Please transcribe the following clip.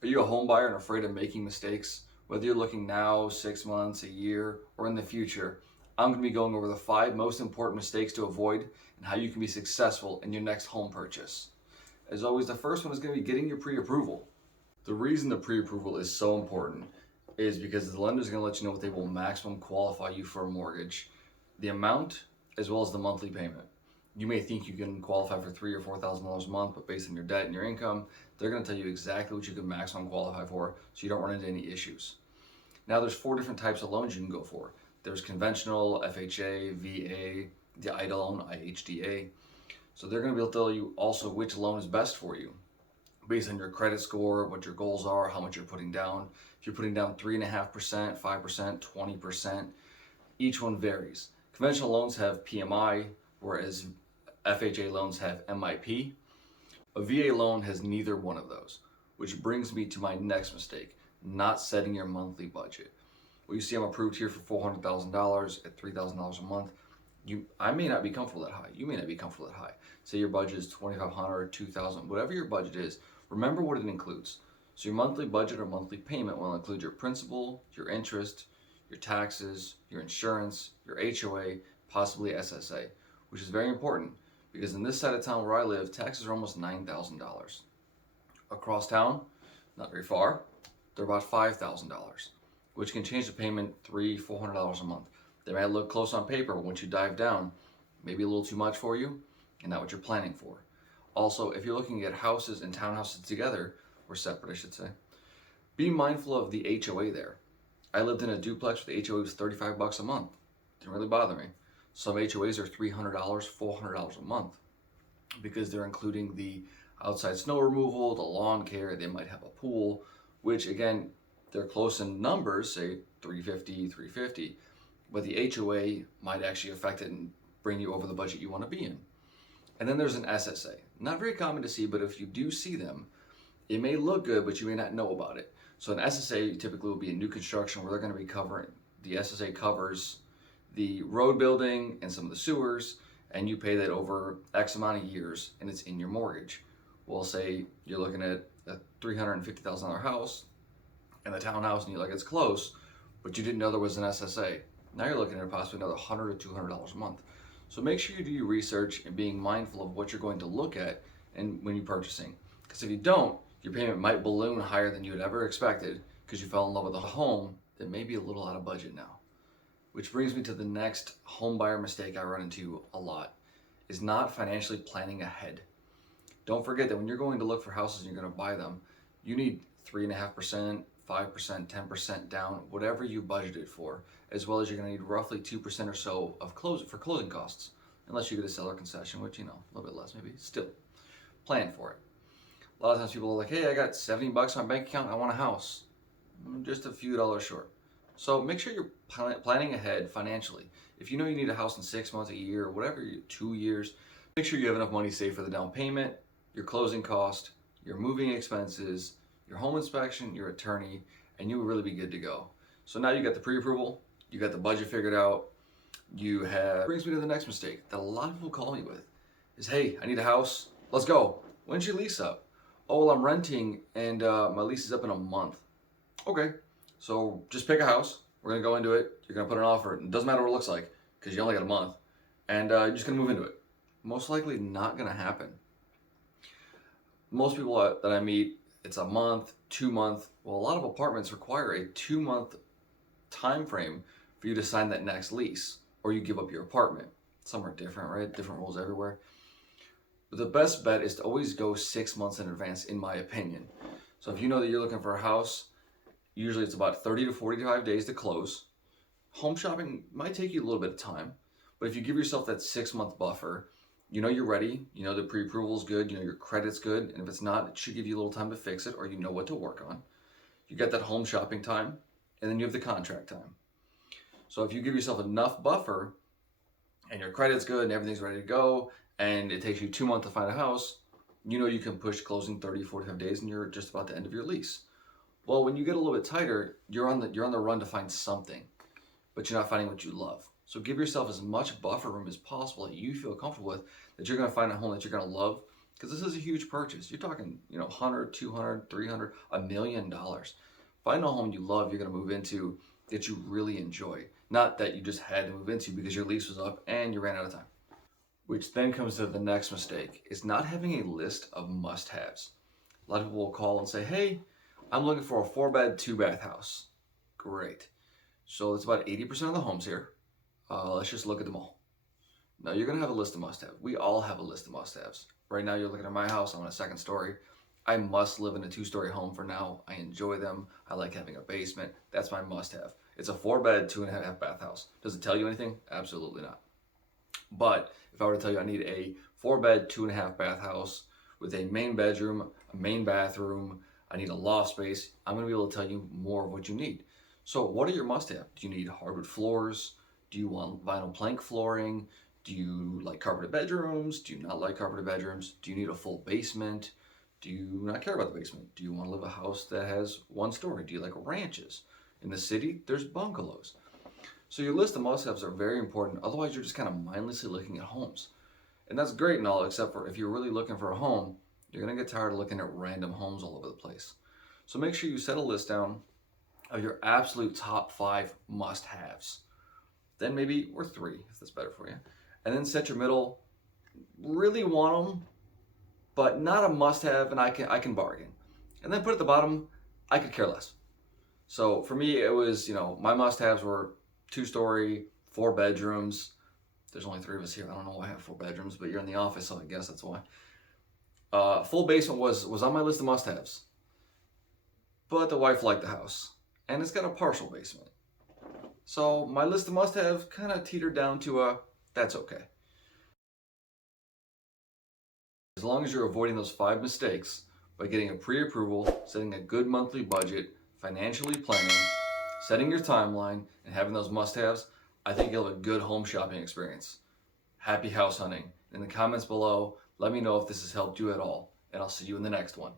Are you a home buyer and afraid of making mistakes? Whether you're looking now, 6 months, a year, or in the future, I'm going to be going over the 5 most important mistakes to avoid and how you can be successful in your next home purchase. As always, the first one is going to be getting your pre-approval. The reason the pre-approval is so important is because the lender is going to let you know what they will maximum qualify you for a mortgage, the amount, as well as the monthly payment. You may think you can qualify for $3,000 or $4,000 a month, but based on your debt and your income, they're going to tell you exactly what you can maximum qualify for, so you don't run into any issues. Now, there's 4 different types of loans you can go for. There's conventional, FHA, VA, the IDA loan, IHDA. So they're going to be able to tell you also which loan is best for you, based on your credit score, what your goals are, how much you're putting down. If you're putting down 3.5%, 5%, 20%, each one varies. Conventional loans have PMI, whereas FHA loans have MIP. A VA loan has neither one of those, which brings me to my next mistake, not setting your monthly budget. Well, you see I'm approved here for $400,000 at $3,000 a month. I may not be comfortable that high. You may not be comfortable that high. Say your budget is $2,500, $2,000, whatever your budget is, remember what it includes. So your monthly budget or monthly payment will include your principal, your interest, your taxes, your insurance, your HOA, possibly SSA, which is very important because in this side of town where I live, taxes are almost $9,000. Across town, not very far, they're about $5,000, which can change the payment $300, $400 a month. They might look close on paper, but once you dive down, maybe a little too much for you and not what you're planning for. Also, if you're looking at houses and townhouses together, or separate I should say, be mindful of the HOA there. I lived in a duplex with the HOA was $35 a month. Didn't really bother me. Some HOAs are $300, $400 a month because they're including the outside snow removal, the lawn care, they might have a pool, which again, they're close in numbers, say 350, 350, but the HOA might actually affect it and bring you over the budget you want to be in. And then there's an SSA. Not very common to see, but if you do see them, it may look good, but you may not know about it. So an SSA typically will be a new construction where they're going to be covering, the SSA covers the road building and some of the sewers, and you pay that over X amount of years, and it's in your mortgage. We'll say you're looking at a $350,000 house and the townhouse, and you're like, it's close, but you didn't know there was an SSA. Now you're looking at possibly another $100 or $200 a month. So make sure you do your research and being mindful of what you're going to look at and when you're purchasing. Because if you don't, your payment might balloon higher than you had ever expected because you fell in love with a home that may be a little out of budget now. Which brings me to the next home buyer mistake I run into a lot, is not financially planning ahead. Don't forget that when you're going to look for houses and you're going to buy them, you need 3.5%, 5%, 10% down, whatever you budgeted for, as well as you're going to need roughly 2% or so of closing costs, unless you get a seller concession, which, a little bit less maybe, still, plan for it. A lot of times people are like, hey, I got $70 on my bank account, I want a house. Just a few dollars short. So make sure you're planning ahead financially. If you know you need a house in 6 months, a year, or whatever, 2 years, make sure you have enough money saved for the down payment, your closing cost, your moving expenses, your home inspection, your attorney, and you will really be good to go. So now you got the pre-approval, you got the budget figured out, brings me to the next mistake that a lot of people call me with, is, hey, I need a house, let's go. When's your lease up? Oh, well, I'm renting and my lease is up in a month. Okay, so just pick a house, we're gonna go into it, you're gonna put an offer, it doesn't matter what it looks like, because you only got a month, and you're just gonna move into it. Most likely not gonna happen. Most people that I meet, it's a month, 2 month. Well, a lot of apartments require a 2-month time frame for you to sign that next lease, or you give up your apartment. Some are different, right? Different rules everywhere. But the best bet is to always go 6 months in advance, in my opinion. So if you know that you're looking for a house, usually it's about 30 to 45 days to close. Home shopping might take you a little bit of time, but if you give yourself that 6-month buffer, you're ready, the pre-approval is good, your credit's good, and if it's not, it should give you a little time to fix it, or you know what to work on. You get that home shopping time, and then you have the contract time. So if you give yourself enough buffer, and your credit's good, and everything's ready to go, and it takes you 2 months to find a house, you can push closing 30, 45 days, and you're just about the end of your lease. Well, when you get a little bit tighter, you're on the run to find something, but you're not finding what you love. So give yourself as much buffer room as possible that you feel comfortable with, that you're going to find a home that you're going to love, because this is a huge purchase. You're talking, 100, 200, 300, $1 million. Find a home you love, you're going to move into that you really enjoy, not that you just had to move into because your lease was up and you ran out of time. Which then comes to the next mistake, is not having a list of must-haves. A lot of people will call and say, hey, I'm looking for a 4-bed, 2-bath house. Great. So it's about 80% of the homes here. Let's just look at them all. No, you're gonna have a list of must-haves. We all have a list of must-haves. Right now you're looking at my house, I'm on a 2nd story. I must live in a 2-story home for now. I enjoy them. I like having a basement. That's my must-have. It's a 4-bed, 2.5-bath house. Does it tell you anything? Absolutely not. But if I were to tell you I need a 4-bed, 2.5-bath house with a main bedroom, a main bathroom, I need a loft space, I'm going to be able to tell you more of what you need. So what are your must-have? Do you need hardwood floors? Do you want vinyl plank flooring? Do you like carpeted bedrooms? Do you not like carpeted bedrooms? Do you need a full basement? Do you not care about the basement? Do you want to live in a house that has 1 story? Do you like ranches? In the city, there's bungalows. So your list of must-haves are very important. Otherwise, you're just kind of mindlessly looking at homes. And that's great and all, except for if you're really looking for a home, you're going to get tired of looking at random homes all over the place. So make sure you set a list down of your absolute top 5 must-haves. Then maybe, or 3, if that's better for you. And then set your middle, really want them, but not a must-have, and I can bargain. And then put at the bottom, I could care less. So for me, it was, my must-haves were 2-story, 4 bedrooms. There's only 3 of us here. I don't know why I have 4 bedrooms, but you're in the office, so I guess that's why. Full basement was on my list of must-haves. But the wife liked the house, and it's got a partial basement. So my list of must-haves kind of teetered down to that's okay. As long as you're avoiding those 5 mistakes by getting a pre-approval, setting a good monthly budget, financially planning, setting your timeline, and having those must-haves, I think you'll have a good home shopping experience. Happy house hunting. In the comments below, let me know if this has helped you at all, and I'll see you in the next one.